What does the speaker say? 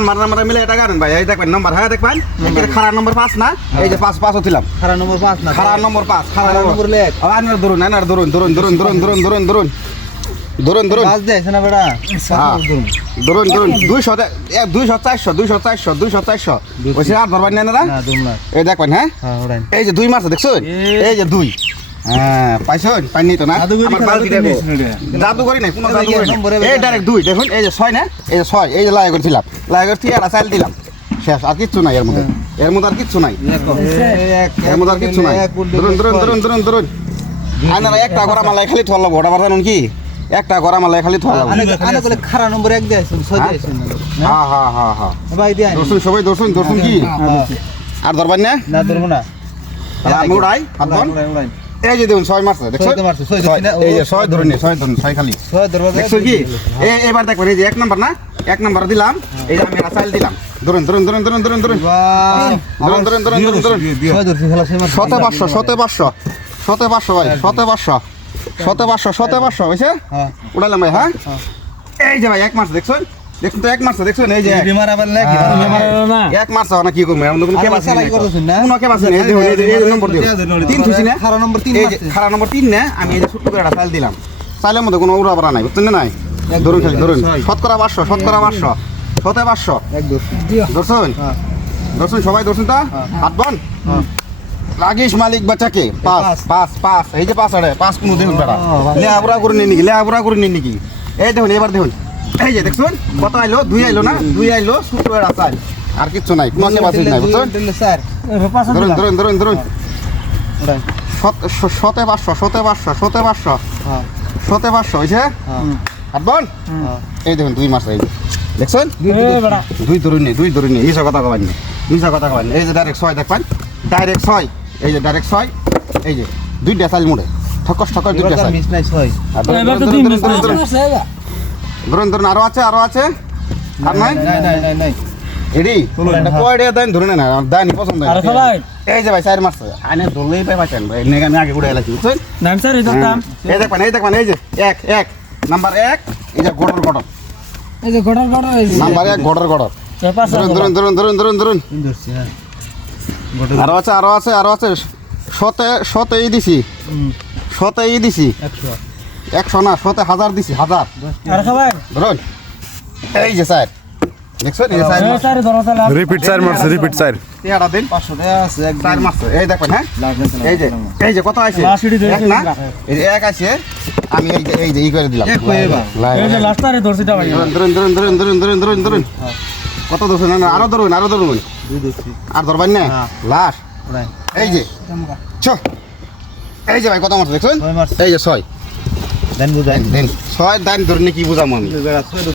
number মিলে এটা গান ভাই এই দেখবেন নাম্বার হ্যাঁ দেখবেন খারাপ নম্বর 5 না এই যে 5 5 ছিলাম খারাপ নম্বর 5 না খারাপ নম্বর 5 খারাপ নম্বর লেখ আর ধরুন কাজ দেয় না বেটা ধরুন 200 400 ওইসে আর ধরবেন না না দুম না এই দেখবেন হ্যাঁ ওড়াই এই যে 2 মারছে দেখছেন এই যে 2 হ্যাঁ পাইছেন পাইনি তো না আমার বালতি দেখো জাদু করি নাই কোনো জাদু করি নাই এই ডাইরেক্ট 2 দেখুন এই যে 6 না এই যে 6 এই যে লাগা করছিলাম লাগা করছি আর চাল দিলাম শেষ আর কিচ্ছু নাই এর মধ্যে আর কিচ্ছু নাই এর মধ্যে আর কিচ্ছু নাই ধরুন আনারা একটা গড়া মালাই খালি থল লাগবো ওটা বাজানো কি একটা গড়া মালাই খালি থল লাগবো আনে বলে খারাপ নম্বর 1 দেয় 6 দেয় হ্যাঁ ভাই দেয় সবাই দর্শন কি আর ধরবেন না না ধরবো না তাহলে আমি উড়াই হাতবন এই যে দেখুন 6 মারছে দেখছো এই যে 6 ধরুন 6 খালি 6 ধরবা দেখছো কি এবার দেখবেন এই যে 1 নাম্বার না 1 নাম্বার দিলাম এই যে আমি রাসাইল দিলাম ধরুন শত 500 ভাই 500 হইছে উড়াইলাম ভাই হ্যাঁ এই যে ভাই 1 মারছে দেখছেন দেখুন তো 1 মারছে দেখছেন এই যে বিমার আবার লাগি না 1 মারছে না কি করব আমরা কোনো কে বাসি না কোনো কে বাসি না এই দেখুন এই নম্বর দিও 3 থুছি না খারাপ নম্বর 3 এই যে খারাপ নম্বর 3 না আমি এই যে ছোট করে রাসাইল দিলাম চাইলের মধ্যে কোনো উড়া পড়া নাই বুঝছেন না নাই ধরুন খালি ধরুন শতকরা 500 এক দর্শন সবাই দর্শন তা হাত বন রাগিস মালিক বাচ্চাকে 5 এই যে 5 আড়ে 5 কোন দেখুন বেটা লেহাবুরা করে নিন নাকি এই দেখুন এবার দেখুন এই যে দেখুন কত আইলো 2 আইলো না 2 আইলো শুক্রবার আসাই আর কিছু নাই কোনো কে বাসি নাই বুঝছেন স্যার ধরুন শতে 500 হইছে হাত বন এই দেখুন 2 মাস এই দেখছেন 2 ধরুন নি মিছা কথা কবেন এই যে ডাইরেক্ট 6 দেখবেন ডাইরেক্ট 6 এই যে ডাইরেক্ট 6 এই যে 2টা সাইল মুড়ে ঠকস 2টা সাইল মিস নাই 6 এবার তো 3 মিস ধরুন আরো আছে আর নাই এডি এটা কয়টা দেন ধরুন না দানি পছন্দ আরে সবাই এই যে ভাই 4 মাস আনে ধরলেই পাই পাচ্ছেন ভাই নেগা আমি আগে ঘুরে এলাছি বুঝছেন নাম স্যার এই দাম এই দেখবেন এই যে 1 নাম্বার 1 এই যে গড়র এই যে গড়র নাম্বার 1 গড়র ধরুন ধরছি হ্যাঁ আরো আছে শতে এই দিছি 100 না 1000 দিছি 1000 আরে সবাই ধরুন এই যে স্যার দেখছেন এই যে স্যার ধরো তাহলে রিপিট স্যার টিয়াটা দিন 500 টাকা আছে এক 4 মাস এই দেখবেন হ্যাঁ এই যে কত আছে এক না এই যে 1 আছে আমি এই যে ই করে দিলাম এক হয়ে বা এই যে লাস্টারে ধরছিটা ভাই ধরুন কত ধরছেন না আরো ধরুন 2 ধরছি আর ধরবেন না লাস্ট ওড়াই এই যে এই যে ভাই কত মাস দেখছেন 6 মাস এই যে 6 দেন বুঝাই দিন 6 দান ধরুন কি বুঝাম আমি